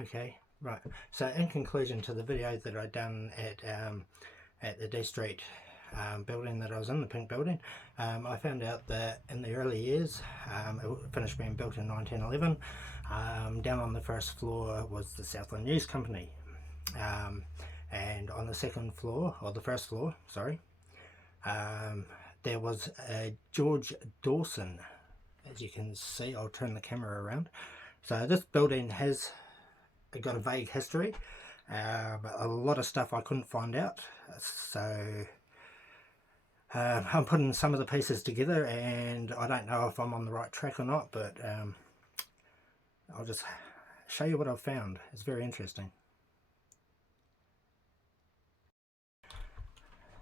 Okay, right. So in conclusion to the video that I done at the D Street building that I was in, the pink building, I found out that in the early years, it finished being built in 1911. Down on the first floor was the Southland News Company, and on the second floor, or the first floor, sorry, there was George Dawson. As you can see, I'll turn the camera around. So this building has got a vague history, but a lot of stuff I couldn't find out, so I'm putting some of the pieces together, and I don't know if I'm on the right track or not, but I'll just show you what I've found. It's very interesting.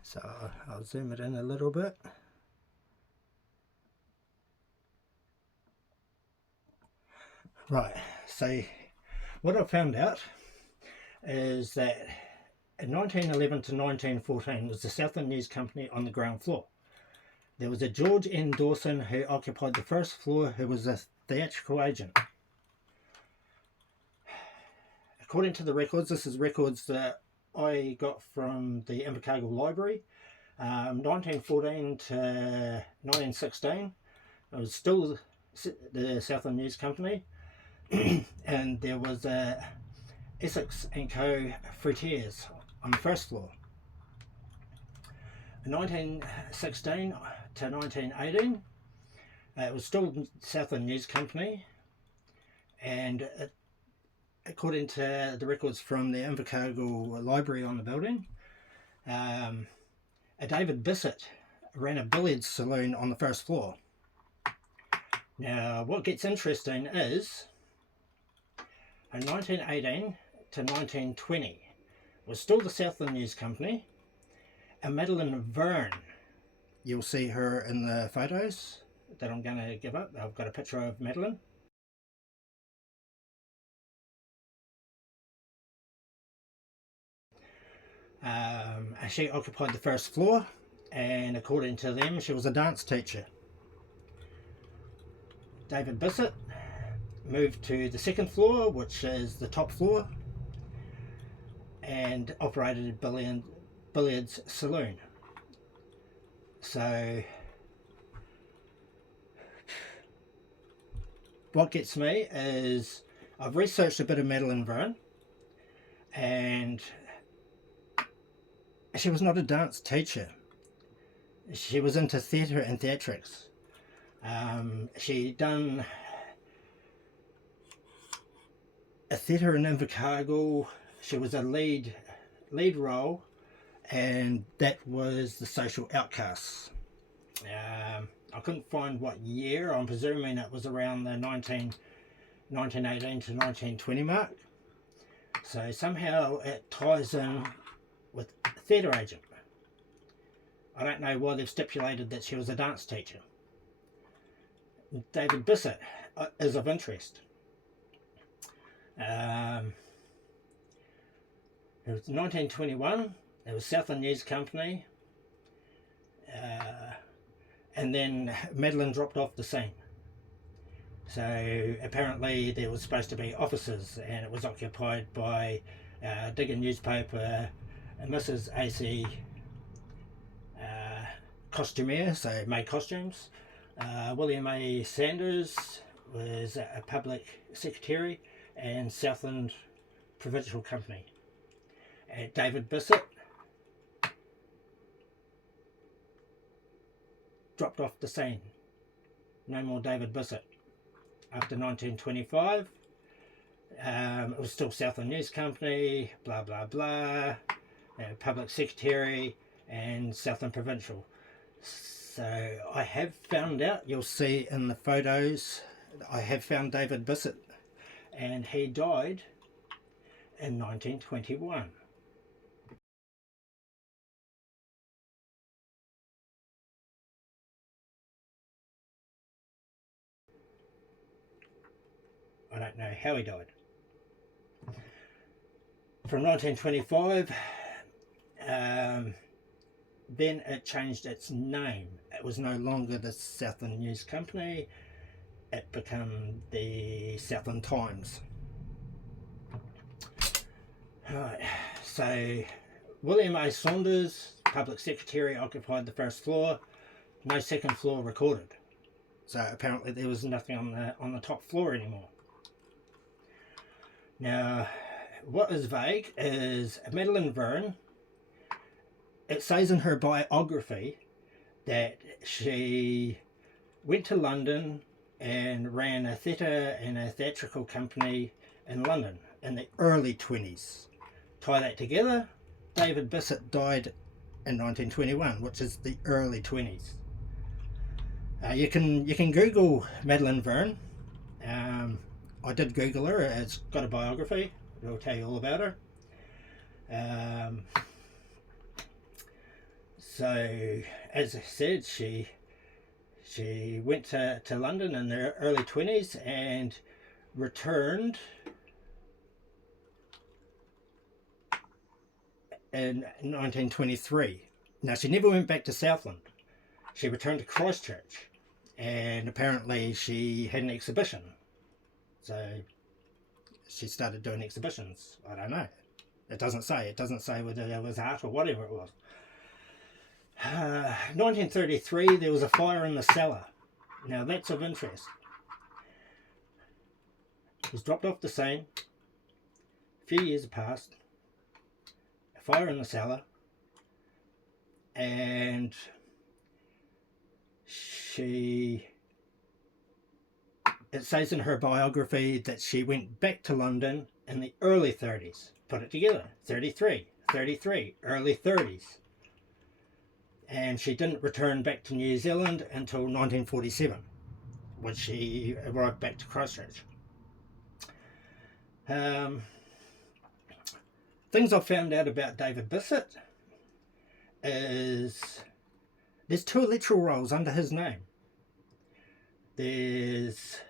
So I'll zoom it in a little bit. Right, so what I found out is that in 1911 to 1914 was the Southland News Company on the ground floor. There was a George N. Dawson who occupied the first floor, who was a theatrical agent. According to the records, this is records that I got from the Invercargill Library, 1914 to 1916, it was still the Southland News Company, and there was a Essex & Co. Fruitiers on the first floor. In 1916 to 1918, it was still Southland News Company, and according to the records from the Invercargill Library on the building, a David Bissett ran a billiards saloon on the first floor. Now, what gets interesting is, in 1918 to 1920, was still the Southland News Company, and Madeline Verne, you'll see her in the photos that I'm going to give up. I've got a picture of Madeline. She occupied the first floor, and according to them, she was a dance teacher. David Bissett moved to the second floor, which is the top floor, and operated a billiards saloon. So what gets me is I've researched a bit of Madeline Verne, and she was not a dance teacher. She was into theatre and theatrics. She done a theatre in Invercargill. She was a lead role, and that was The Social Outcasts. I couldn't find what year. I'm presuming it was around the 1918 to 1920 mark. So somehow it ties in with a theatre agent. I don't know why they've stipulated that she was a dance teacher. David Bissett is of interest. It was 1921. It was Southland News Company, and then Madeline dropped off the scene. So apparently there was supposed to be offices, and it was occupied by Digger newspaper, Mrs. AC costumier, so made costumes. William A. Sanders was a public secretary, and Southland Provincial Company. David Bissett dropped off the scene. No more David Bissett. After 1925, it was still Southland News Company, blah blah blah, public secretary, and Southland Provincial. So I have found out, you'll see in the photos, I have found David Bissett, and he died in 1921. I don't know how he died. From 1925, then it changed its name. It was no longer the Southland News Company. It became the Southland Times. Right, so William A. Saunders, Public Secretary, occupied the first floor. No second floor recorded. So apparently there was nothing on the top floor anymore. Now, what is vague is Madeline Verne. It says in her biography that she went to London and ran a theatre and a theatrical company in London in the early 20s. Tie that together, David Bissett died in 1921, which is the early 20s. You can Google Madeline Verne. I did Google her. It's got a biography. It'll tell you all about her. So, as I said, she went to London in the early 20s and returned in 1923. Now, she never went back to Southland. She returned to Christchurch, and apparently she had an exhibition. So she started doing exhibitions. I don't know. It doesn't say. It doesn't say whether it was art or whatever it was. 1933, there was a fire in the cellar. Now that's of interest. It was dropped off the scene. A few years have passed. A fire in the cellar. And it says in her biography that she went back to London in the early 30s. Put it together. 33, early 30s. And she didn't return back to New Zealand until 1947, when she arrived back to Christchurch. Things I've found out about David Bissett is there's 2 electoral rolls under his name. There's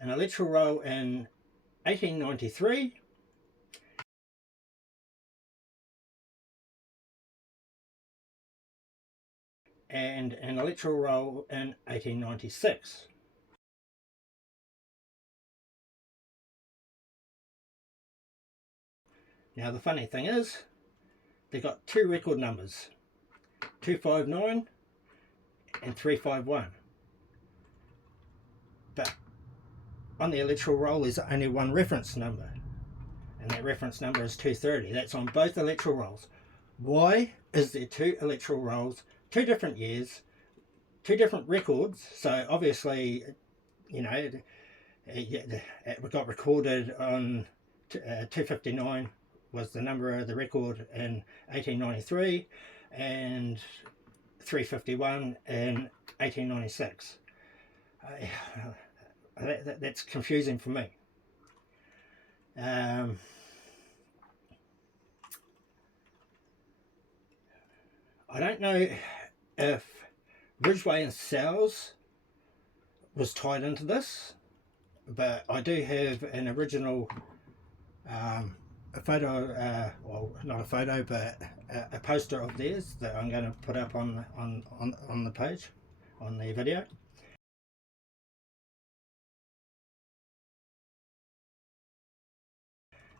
an electoral roll in 1893 and an electoral roll in 1896. Now the funny thing is, they got 2 record numbers, 259 and 351. But on the electoral roll is only 1 reference number, and that reference number is 230. That's on both electoral rolls. Why is there 2 electoral rolls, 2 different years, 2 different records? So obviously, you know, it got recorded on 259 was the number of the record in 1893 and 351 in 1896. That's confusing for me. I don't know if Ridgeway and Sowers was tied into this, but I do have an original a photo, well, not a photo, but a poster of theirs that I'm going to put up on the page, on the video.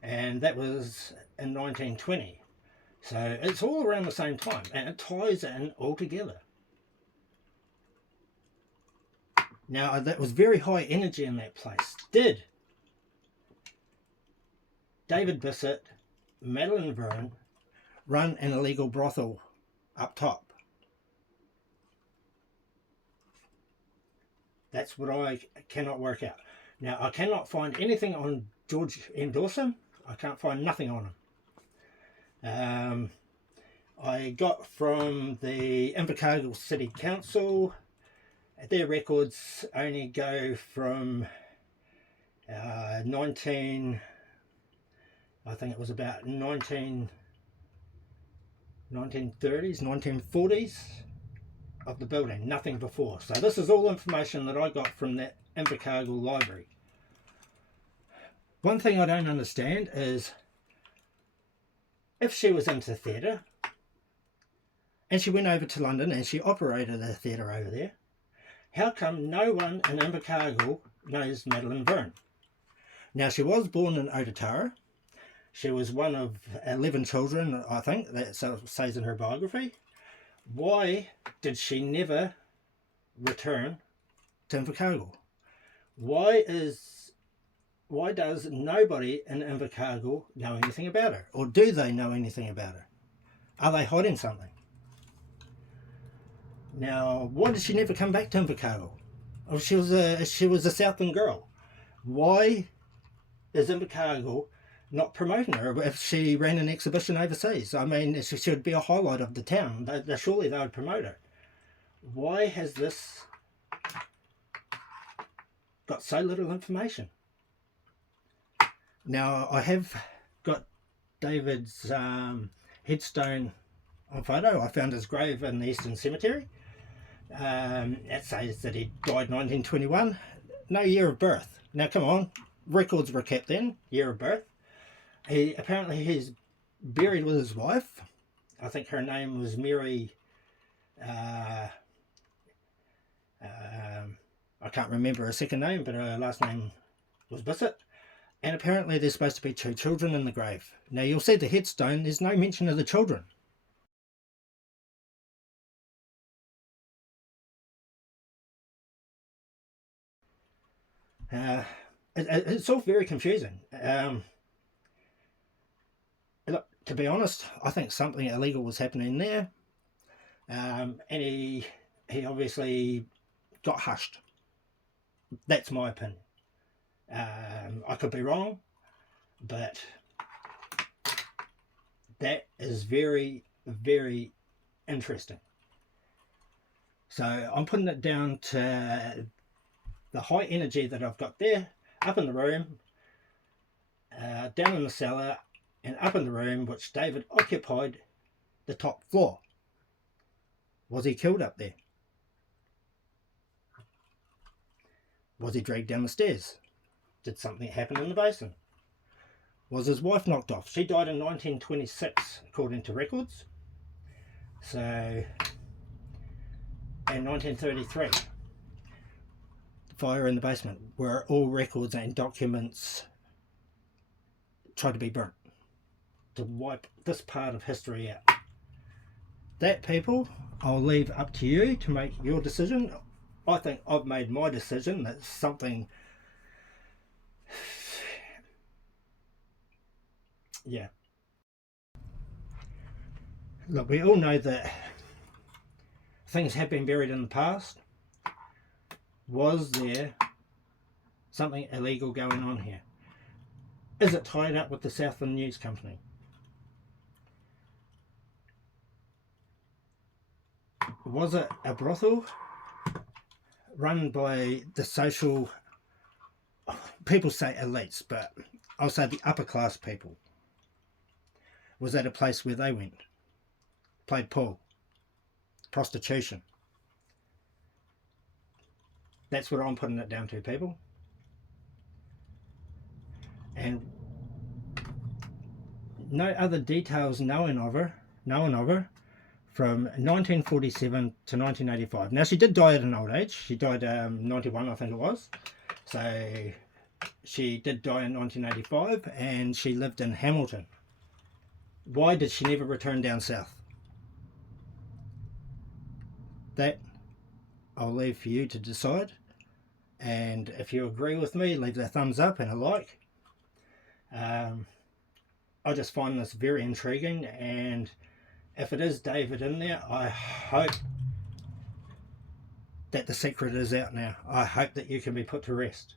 And that was in 1920. So it's all around the same time, and it ties in all together. Now, that was very high energy in that place. Did David Bissett, Madeline Verne, run an illegal brothel up top? That's what I cannot work out. Now, I cannot find anything on George N. Dawson. I can't find nothing on him. I got from the Invercargill City Council. Their records only go from 1930s, 1940s of the building, nothing before. So this is all information that I got from the Invercargill Library. One thing I don't understand is, if she was into theatre and she went over to London and she operated a theatre over there, how come no one in Invercargill knows Madeline Verne? Now, she was born in Ototara, She was one of 11 children, I think, that says in her biography. Why did she never return to Invercargill? Why does nobody in Invercargill know anything about her? Or do they know anything about her? Are they hiding something? Now, why did she never come back to Invercargill? Oh, she was a Southland girl. Why is Invercargill not promoting her if she ran an exhibition overseas? I mean, she should be a highlight of the town. Surely they would promote her. Why has this got so little information? Now, I have got David's headstone on photo. I found his grave in the Eastern Cemetery. It says that he died 1921. No year of birth. Now, come on. Records were kept then. Year of birth. Apparently he's buried with his wife. I think her name was Mary. I can't remember her second name, but her last name was Bissett. And apparently there's supposed to be 2 children in the grave. Now you'll see the headstone, there's no mention of the children. It's all very confusing. Look, to be honest, I think something illegal was happening there. And he obviously got hushed. That's my opinion. I could be wrong, but that is very, very interesting. So I'm putting it down to the high energy that I've got there, up in the room, down in the cellar, and up in the room which David occupied the top floor. Was he killed up there? Was he dragged down the stairs? Did something happen in the basement? Was his wife knocked off? She died in 1926 according to records. So, in 1933, fire in the basement where all records and documents tried to be burnt to wipe this part of history out. That, people, I'll leave up to you to make your decision. I think I've made my decision. That's something, yeah. Look, we all know that things have been buried in the past. Was there something illegal going on here? Is it tied up with the Southland News Company? Was it a brothel run by the social, people say elites, but I'll say the upper class people? Was that a place where they went, played pool, prostitution? That's what I'm putting it down to, people. And no other details known of her from 1947 to 1985. Now, she did die at an old age. She died 91, I think it was. So she did die in 1985, and she lived in Hamilton. Why did she never return down south? That I'll leave for you to decide. And if you agree with me, leave a thumbs up and a like. I just find this very intriguing, and if it is David in there, I hope that the secret is out now. I hope that you can be put to rest.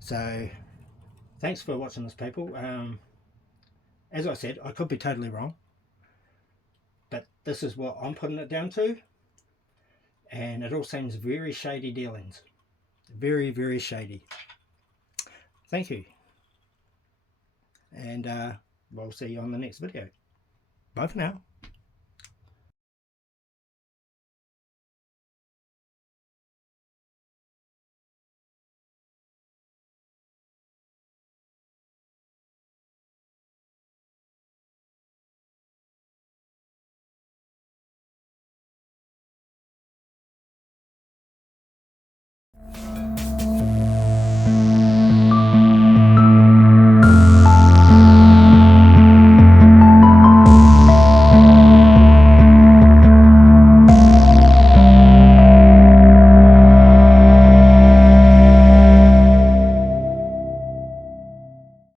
So thanks for watching this, people. As I said, I could be totally wrong, but this is what I'm putting it down to, and it all seems very shady dealings. Very, very shady. Thank you, and we'll see you on the next video. Bye for now.